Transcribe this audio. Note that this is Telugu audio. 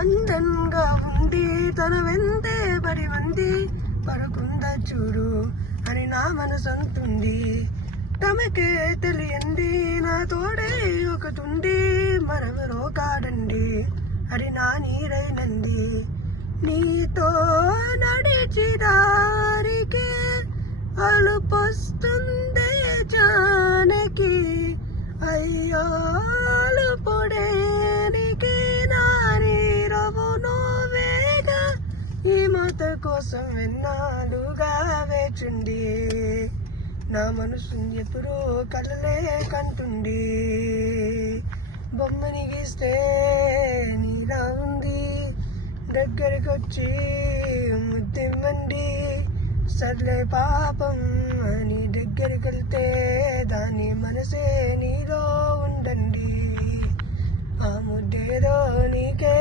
అందంగా ఉండి తన వెంటే పడి మంది పడుకుందా చూడు అని నా మనసు అంటుంది. తమకే తెలియంది నా తోడే ఒకటుంది, మరెవరో కాదండి అది నా నీరైనంది. నీతో నడిచి దారికి అలుపొస్తుందే జానకి, అయ్యాలు పొడేనికి నా నీరవు నోవేగా, ఈ మాట కోసం ఎన్నాళ్ళుగా వేచుండి నా మనసు ఎప్పుడూ కలలే కంటుంది. బొమ్మని గీస్తే నీలా ఉంది, దగ్గరికి వచ్చి ముద్దిమ్మండి, సర్లే పాపం అని దగ్గరికి వెళ్తే దాని మనసే నీలో ఉండండి. ఆ ముద్దేదో నీకే